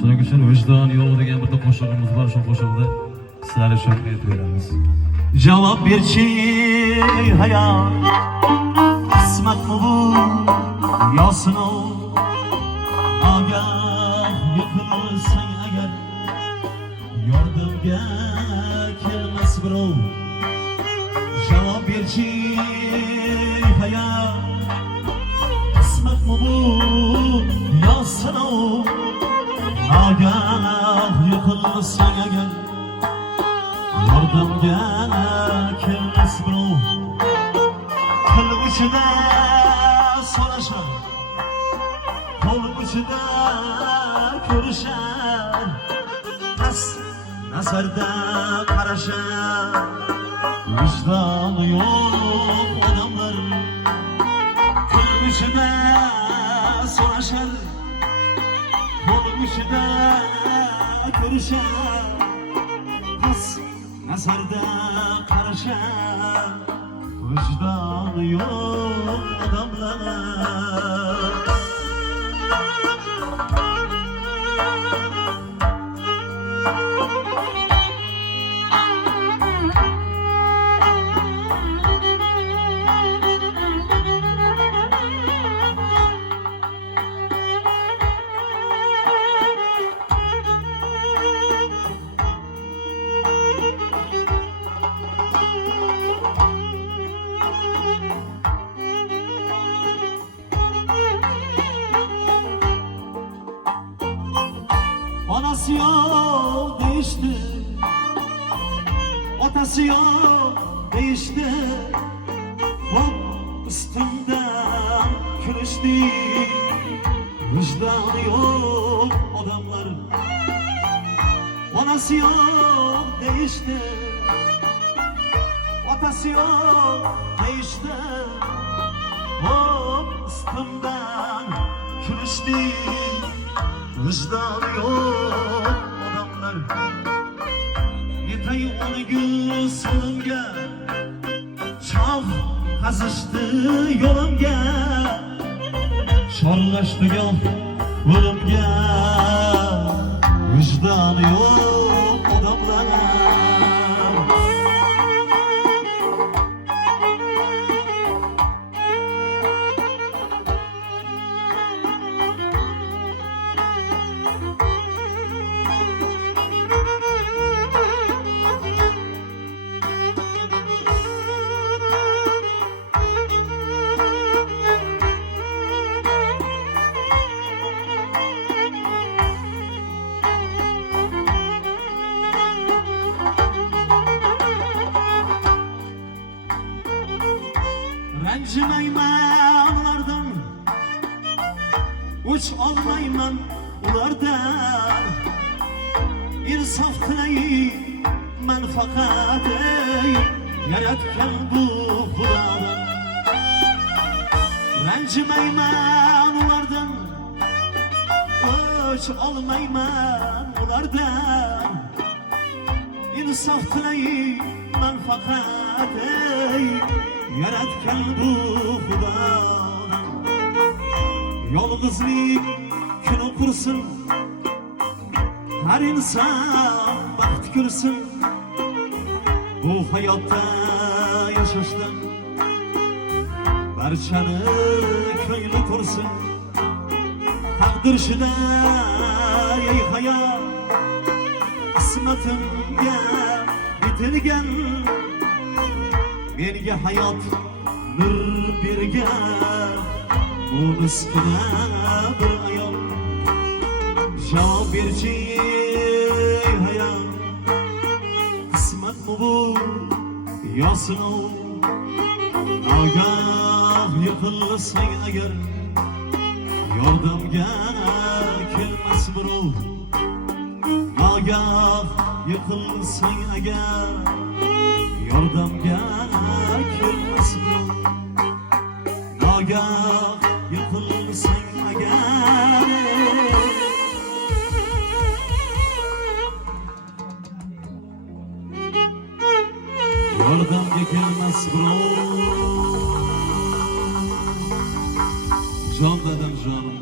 Shuning uchun vijdon yo'q degan bitta qo'shig'imiz bor. Shu qo'shiqda sizlar uchun aytib beramiz. Javob berchi hayot, qismatmi bu yo sinov? Agah yiqilsang agar yordamga kelmas birov. Javob berchi hayot, qismatmi bu yo sinov? Agah yiqilsang agar yordamga kelmas birov. Til uchida so'rashar, qo'l uchida ko'rishar, nazarda qarashar. Vijdoni yo'q odamlar til uchida so'rashar, qo'l uchida ko'rishar, nazarda qarashar. Vijdoni yo'q odamlar. Anası yok değişti, otası yok değişti. Hop üstümden kürüştü. Vicdanı yok adamlar. Anası yok değişti, otası yok değişti. Hop üstümden kürüştü. Vicdanı yok adamlar. Yetay onu gözümge, çağ kazıştı yolumge, şorlaştı yol ölümge. Vicdanı yok adamlar. Rencimeyman ulardan, uç olmayman ulardan. İnsaf tileyi menfakat yaratken bu Xudodan. Rencimeyman ulardan, uç olmayman ulardan. İnsaf tileyi menfakat yaratgan bu Xudodan. Yolg'izlik kuni qursin, har inson baxt ko'rsin. Bu hayotda yashashdan barchani ko'ngli ko'rsin. Taqdir shida ey hayot, qismatimga yetilgan. Menga hayot nur bergan bu miskina bir ayol. Javob berchi ey hayot, qismatmi bu yo sinov? Agah yiqilsang agar yordamga kelmas birov. Agah yiqilsang agar yordamga kelmas birov. Agah yiqilsang agar yordamga kelmas birov. Jon dadam jonim.